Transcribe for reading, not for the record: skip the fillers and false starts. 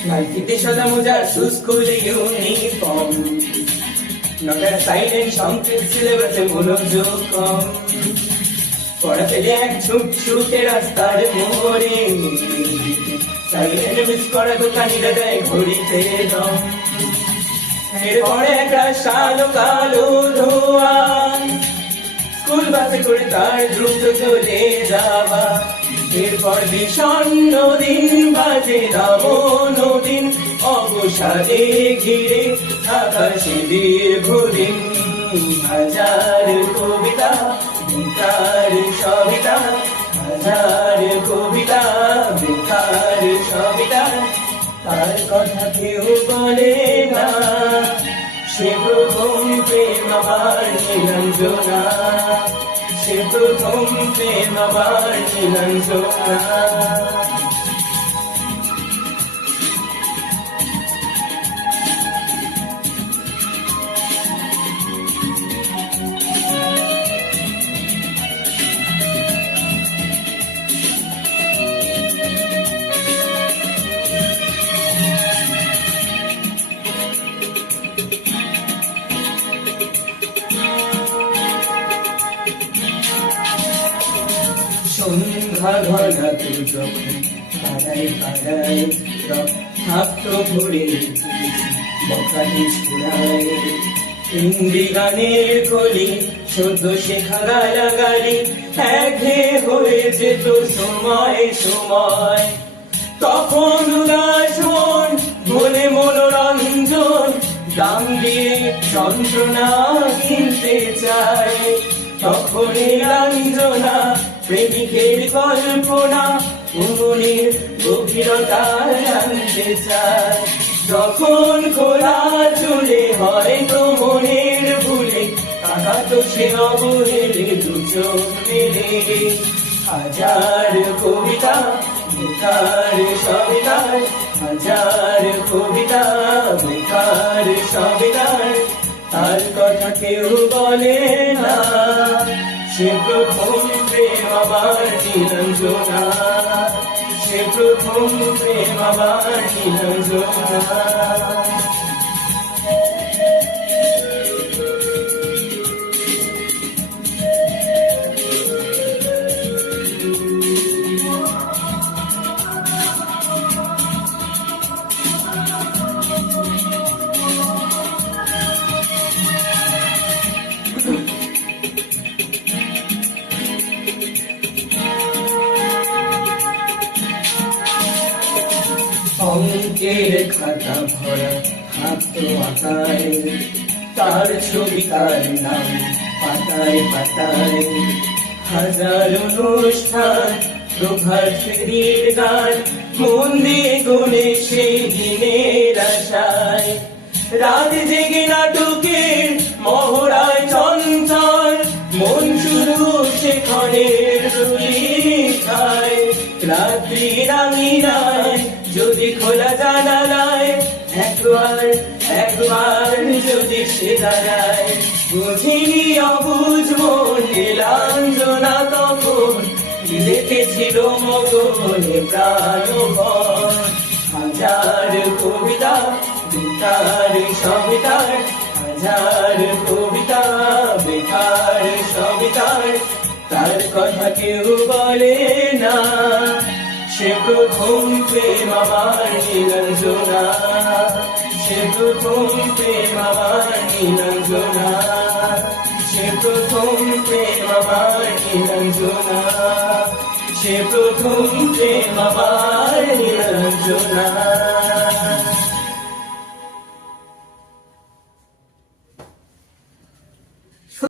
নাইটিতে সাদা মোজা শুজ খুলে ইউনিফর্ম নটার সাইলেন্ট সংকেত সিলেবাসে মনোযোগ কম পড়া ফেলে এক ছুটে রাস্তার মোড়ে সাইলেন্ট মিস করা দোকানিরা দেয় ঘড়িতে দম এরপরে একটা কালো কালো ধোয়া স্কুল বাসে করে তার দ্রুত চলে যাওয়া এরপর বিষণ্ণ দিন বাজে নদিন অবসাদে ঘিরে আকাশে দীর্ঘদিন হাজার কবিতা বেকার সবিতা হাজার কবিতা বেকার সবিতা তার কথা কেউ বলে না সে প্রথম প্রেম আমার নীলাঞ্জনা সে প্রথম প্রেম আমার নীলাঞ্জনা সন্ধ্যা ঘনাতে যখন পাড়ায় পাড়ায় থাকত ভরে বখানি ছুড়ায় হিন্দি গানের কলি সদ্য শেখা গালাগালি একঘেয়ে হয়ে যেত সময় সময় তখন উদাস মন বলে মনোরঞ্জন দাম দিয়ে যন্ত্রণা কিনতে চায় তখন নীলাঞ্জনা প্রেমিকের কল্পনা মনের গভীরতা জানতে চায় যখন খোলা চলে হয়তো মনের ভুলে তাকাতো সে অবহেলে দু চোখ মেলে হাজার কবিতা বেকার সবিতার হাজার কবিতা বেকার সবিতার তার কথা কেউ বলে না সে প্রথম প্রেম আমার নীলাঞ্জনা সে প্রথম প্রেম আমার নীলাঞ্জনা অঙ্কের খাতা ভরা হাত আঁকায় তার ছবি তার নাম পাতায় পাতায় হাজার অনুষ্ঠান প্রভাত ফেরির গান মন দিয়ে গুনে সেই দিনের আশায় রাত জেগে নাটকের মহড়ায় চঞ্চল মন শুধু সেখানের খায় রাত্রির আঙিনায় যদি খোলা জানালায় একবার যদি সে দাঁড়ায় বুঝিনি অবুঝ মন নীলাঞ্জনা তখন দেখেছিল মগনে প্রাণপণ হাজার কবিতা বেকার সবিতার হাজার কবিতা বেকার সবিতার তার কথা কেউ বলে না সে প্রথম প্রেম আমার নীলাঞ্জনা সে প্রথম প্রেম আমার নীলাঞ্জনা সে প্রথম প্রেম আমার নীলাঞ্জনা সে প্রথম প্রেম আমার নীলাঞ্জনা